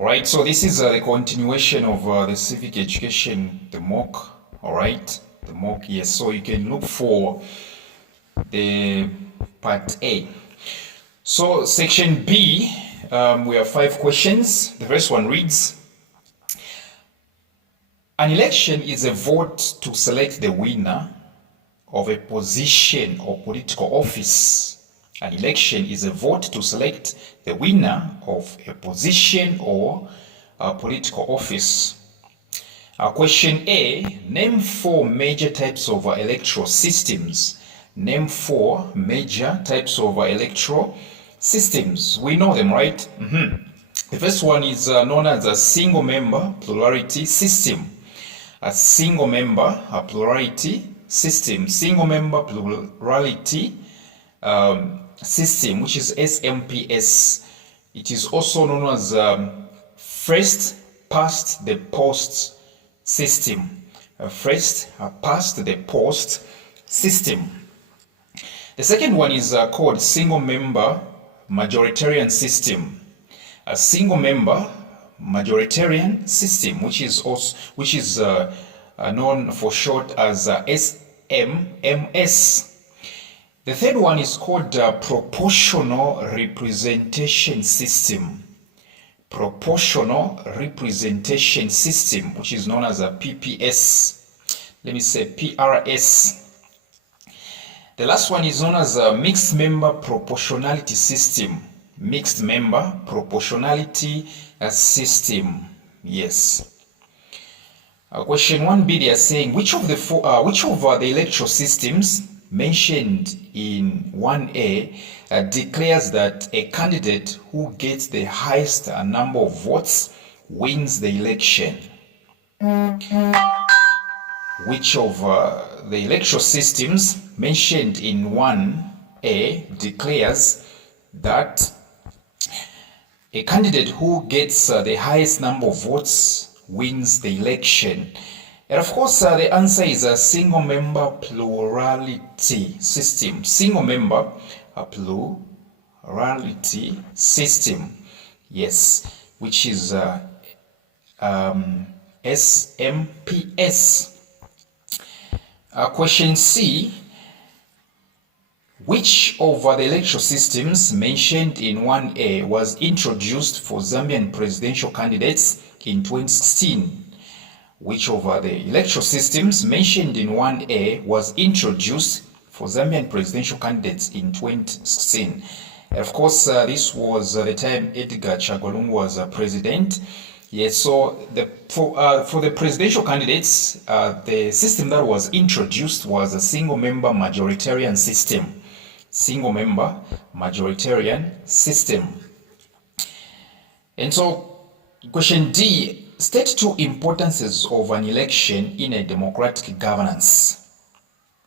All right, so this is the continuation of the civic education, the mock. All right, the mock, yes. So you can look for the part A. So section B, we have 5 questions. The first one reads, an election is a vote to select the winner of a position or political office. An election is a vote to select the winner of a position or a political office. Question A, name 4 major types of electoral systems. Name 4 major types of electoral systems. We know them, right? The first one is known as a single member plurality system. A single member plurality system. Single member plurality system, which is SMPS. It is also known as first past the post system. First past the post system. The second one is called single member majoritarian system. A single member majoritarian system, which is known for short as SMMS. The third one is called proportional representation system. Proportional representation system, which is known as a PPS. Let me say PRS. The last one is known as a mixed member proportionality system. Mixed member proportionality system. Yes. Question 1B, they are saying which of the electoral systems mentioned in 1A declares that a candidate who gets the highest number of votes wins the election. Which of the electoral systems mentioned in 1A declares that a candidate who gets the highest number of votes wins the election? And of course, the answer is a single member plurality system. Single member plurality system. Yes, which is SMPS. Question C. Which of the electoral systems mentioned in 1A was introduced for Zambian presidential candidates in 2016? Which of the electoral systems mentioned in 1A was introduced for Zambian presidential candidates in 2016? And of course, this was the time Edgar Chagwa was president. Yes, so for the presidential candidates, the system that was introduced was a single-member majoritarian system. Single-member majoritarian system. And so, question D, state 2 importances of an election in a democratic governance.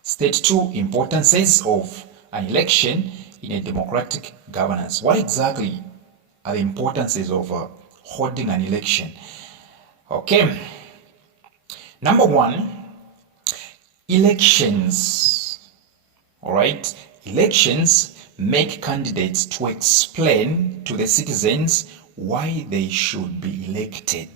State 2 importances of an election in a democratic governance. What exactly are the importances of holding an election? Okay. Number 1, elections. All right. Elections make candidates to explain to the citizens why they should be elected.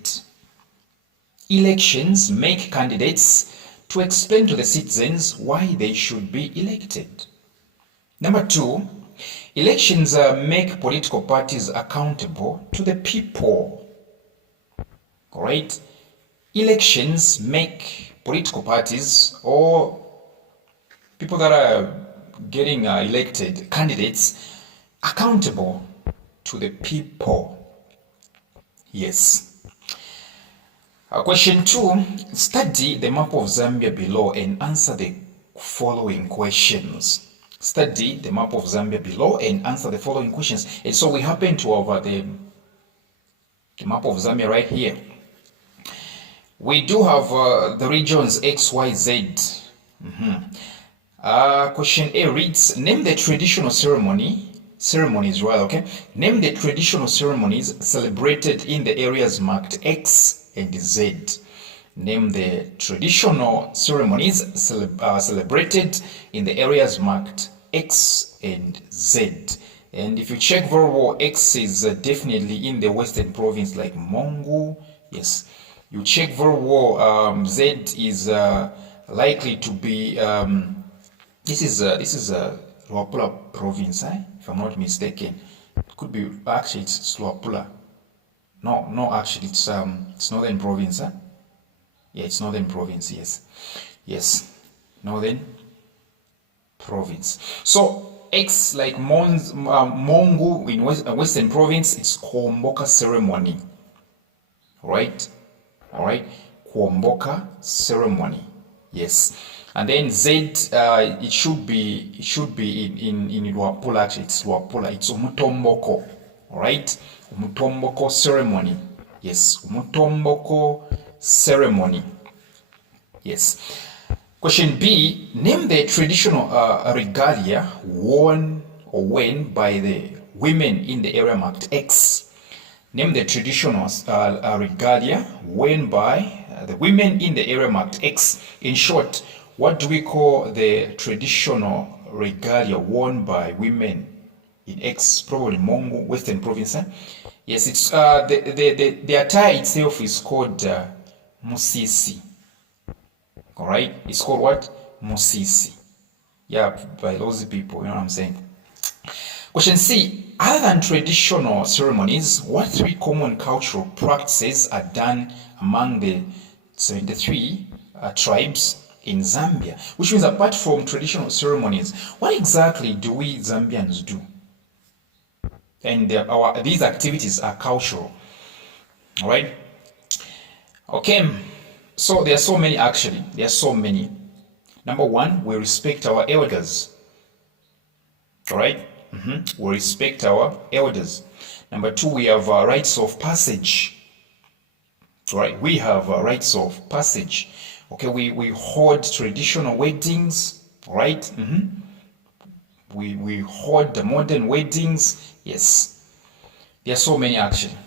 Elections make candidates to explain to the citizens why they should be elected. Number 2, elections make political parties accountable to the people. All right? Elections make political parties or people that are getting elected, candidates, accountable to the people. Yes. Question 2, study the map of Zambia below and answer the following questions. Study the map of Zambia below and answer the following questions. And so we happen to have the map of Zambia right here. We do have the regions X, Y, Z. Question A reads, name the traditional ceremonies, right? Okay. Name the traditional ceremonies celebrated in the areas marked X and Z. Name the traditional ceremonies celebrated in the areas marked X and Z. And if you check very well, X is definitely in the Western province, like Mongo. Yes. You check very well, Z is likely to be, this is Luapula province, if I'm not mistaken. It could be, actually it's Luapula. No, actually it's Northern province, Yeah, it's Northern province, yes, Northern province. So X, like Mongo in Western province, it's Kuomboka ceremony, right? All right, Kuomboka ceremony, yes. And then Z, it should be in Luapula. Actually, it's Luapula. It's Umutomboko, all right? Umutomboko ceremony, yes. Umutomboko ceremony, yes. Question B, name the traditional regalia worn or worn by the women in the area marked X. Name the traditional regalia worn by the women in the area marked X. In short, what do we call the traditional regalia worn by women in X? Probably Mongo, Western province. Yes, it's the attire itself is called musisi. All right, it's called what? Musisi. Yeah, by those people, you know what I'm saying? Question C, other than traditional ceremonies, what three common cultural practices are done among the 73 tribes in Zambia? Which means apart from traditional ceremonies, what exactly do we Zambians do? And these activities are cultural. All right? Okay, so there are so many actually. There are so many. Number one, we respect our elders. All right? We respect our elders. Number two, we have rites of passage. All right? We have rites of passage. Okay, we hold traditional weddings. All right? We hold the modern weddings. Yes. There are so many actually.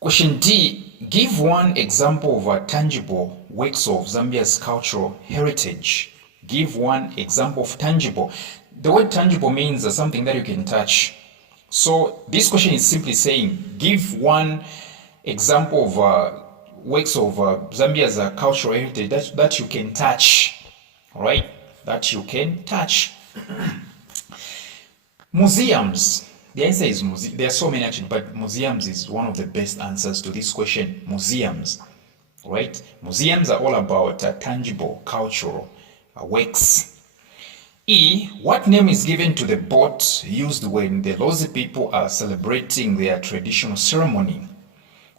Question D, give one example of tangible works of Zambia's cultural heritage. Give one example of tangible. The word tangible means something that you can touch. So this question is simply saying, give one example of works of Zambia's cultural heritage that you can touch. All right? That you can touch. Museums. The answer is museum. There are so many actually, but museums is one of the best answers to this question. Museums, right? Museums are all about tangible cultural works. E, what name is given to the boat used when the Lozi people are celebrating their traditional ceremony?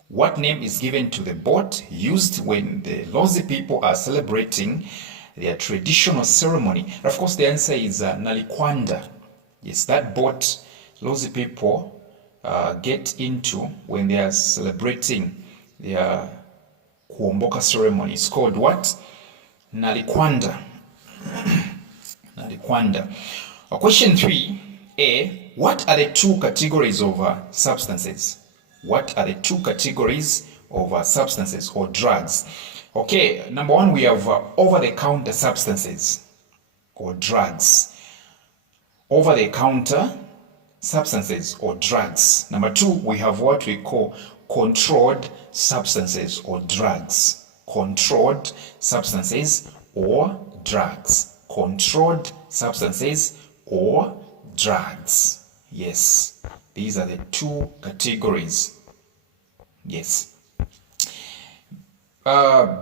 What name is given to the boat used when the Lozi people are celebrating their traditional ceremony? And of course, the answer is Nalikwanda. Yes, that boat Lozi people get into when they are celebrating their Kuomboka ceremony. It's called what? Nalikwanda. Nalikwanda. Question 3A. What are the two categories of substances? What are the two categories of substances or drugs? Okay, number one, we have over-the-counter substances or drugs. Over-the-counter substances or drugs. Number two, we have what we call controlled substances or drugs. Controlled substances or drugs. Controlled substances or drugs. Yes, these are the two categories. Yes.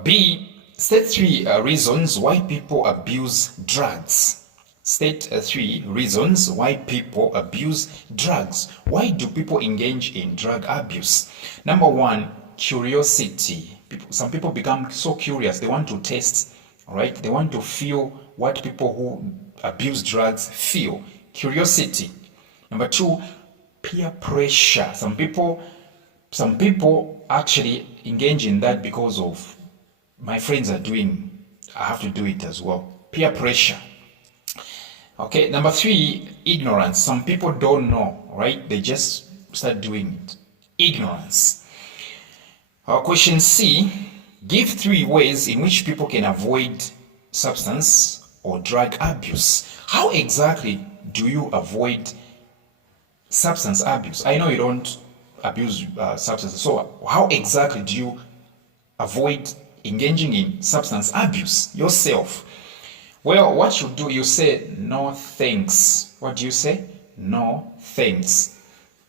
B, state three reasons why people abuse drugs. State three reasons why people abuse drugs. Why do people engage in drug abuse? Number one, curiosity. Some people become so curious, they want to taste, all right? They want to feel what people who abuse drugs feel. Curiosity. Number two, peer pressure. Some people actually engage in that because of my friends are doing, I have to do it as well. Peer pressure. Okay, number three, ignorance. Some people don't know, right? They just start doing it. Ignorance. Question C, give three ways in which people can avoid substance or drug abuse. How exactly do you avoid substance abuse. I know you don't abuse substances. So how exactly do you avoid engaging in substance abuse yourself? Well, what you do, you say no thanks. What do you say? No thanks.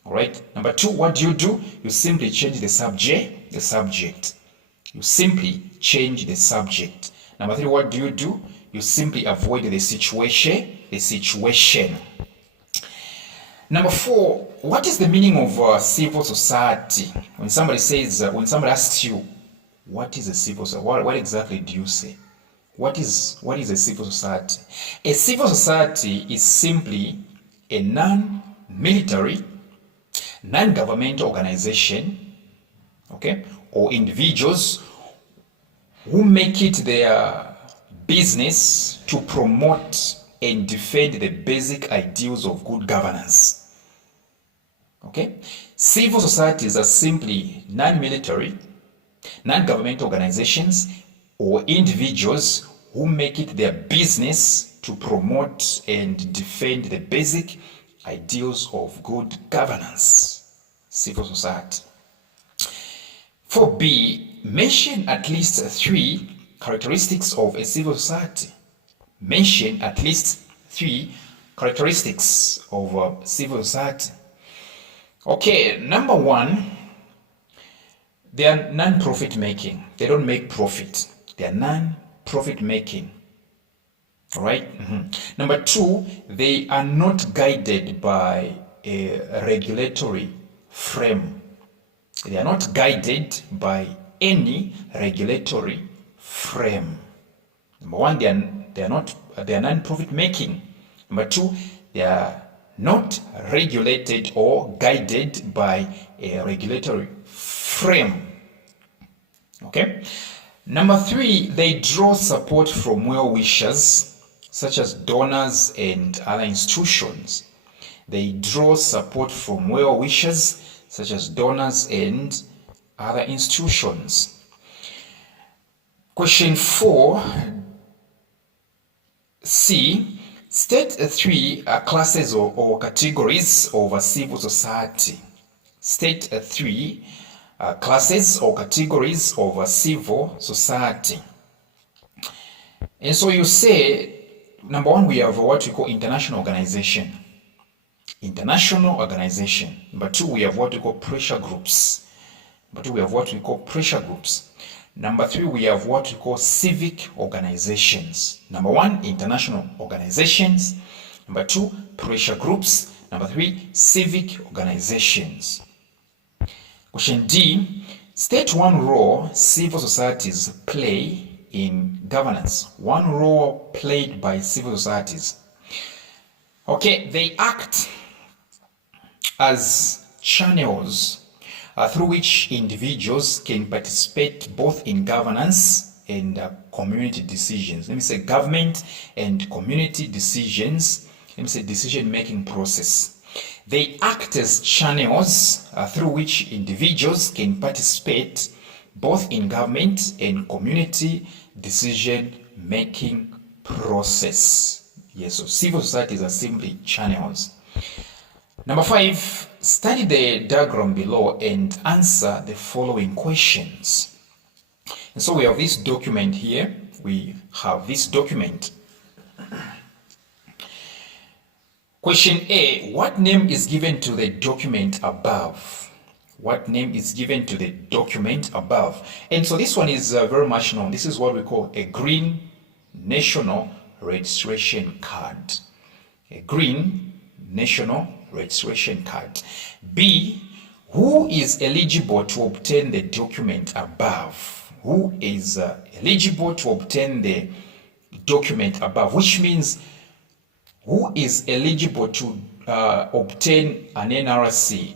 All right. Number two, what do? You simply change the subject. You simply change the subject. Number three, what do? You simply avoid the situation. Number four, what is the meaning of civil society? When somebody asks you, what is a civil society? What exactly do you say? What is a civil society? A civil society is simply a non-military, non-governmental organization, okay, or individuals who make it their business to promote and defend the basic ideals of good governance. Okay? Civil societies are simply non-military, non-governmental organizations or individuals who make it their business to promote and defend the basic ideals of good governance. Civil society. 4B, mention at least 3 characteristics of a civil society. Mention at least 3 characteristics of a civil society. Okay, number 1, they are non-profit making. They don't make profit. They are non-profit making. All right? Number 2, they are not guided by a regulatory frame. They are not guided by any regulatory frame. Number 1, they are non-profit making. Number 2, they are not regulated or guided by a regulatory frame. Okay? Number 3, they draw support from well-wishers, such as donors and other institutions. They draw support from well-wishers, such as donors and other institutions. Question 4C. State 3 classes or categories of a civil society. State 3 classes or categories of a civil society. And so you say, number 1, we have what we call international organization. International organization. Number 2, we have what we call pressure groups. Number 2, we have what we call pressure groups. Number 3, we have what we call civic organizations. Number 1, international organizations. Number 2, pressure groups. Number 3, civic organizations. Question D, state 1 role civil societies play in governance. 1 role played by civil societies. Okay, they act as channels through which individuals can participate both in governance and community decisions. Let me say government and community decisions. Let me say decision-making process. They act as channels through which individuals can participate both in government and community decision-making process. Yes, so civil societies are simply channels. Number 5, study the diagram below and answer the following questions. And so we have this document here. We have this document. Question A, what name is given to the document above? What name is given to the document above? And so this one is very much known. This is what we call a green national registration card. A green national registration card. B, who is eligible to obtain the document above? Who is eligible to obtain the document above? Which means who is eligible to obtain an NRC,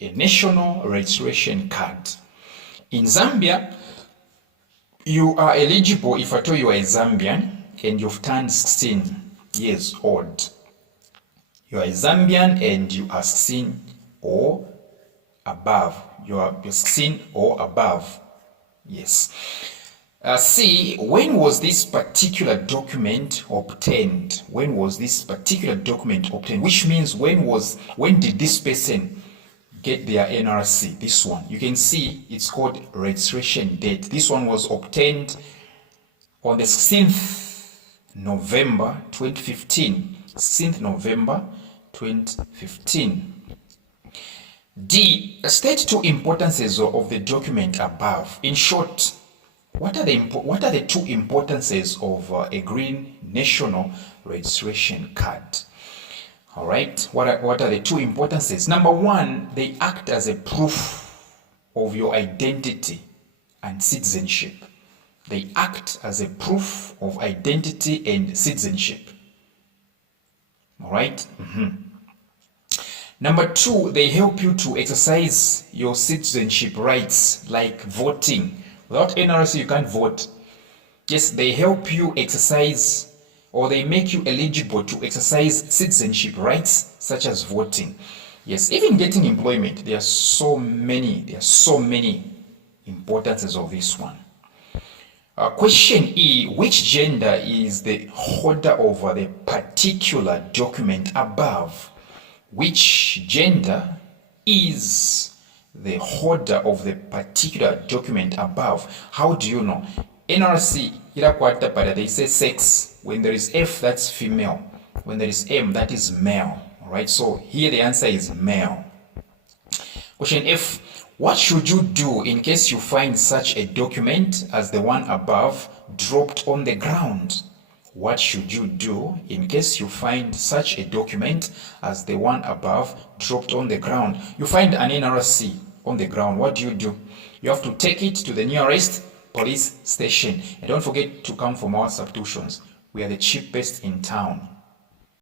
a national registration card. In Zambia, you are eligible if at all you are a Zambian and you've turned 16 years old. You are a Zambian and you are 16 or above. You are 16 or above. Yes. C, when was this particular document obtained? When was this particular document obtained? Which means when did this person get their NRC? This one, you can see it's called registration date. This one was obtained on the 16th November 2015. 16th November 2015. D, state two importances of the document above. In short, what are the two importances of a green national registration card? All right, what are the two importances? Number one, they act as a proof of your identity and citizenship. They act as a proof of identity and citizenship. All right. Number two, they help you to exercise your citizenship rights, like voting. Without NRC, you can't vote. Yes, they help you exercise, or they make you eligible to exercise citizenship rights, such as voting. Yes, even getting employment. There are so many importances of this one. Question E, which gender is the holder of the particular document above? Which gender is the holder of the particular document above? How do you know? NRC, they say sex. When there is F, that's female. When there is M, that is male. All right, so here the answer is male. Question F, what should you do in case you find such a document as the one above dropped on the ground? What should you do in case you find such a document as the one above dropped on the ground? You find an NRC on the ground. What do? You have to take it to the nearest police station. And don't forget to come for more substitutions. We are the cheapest in town.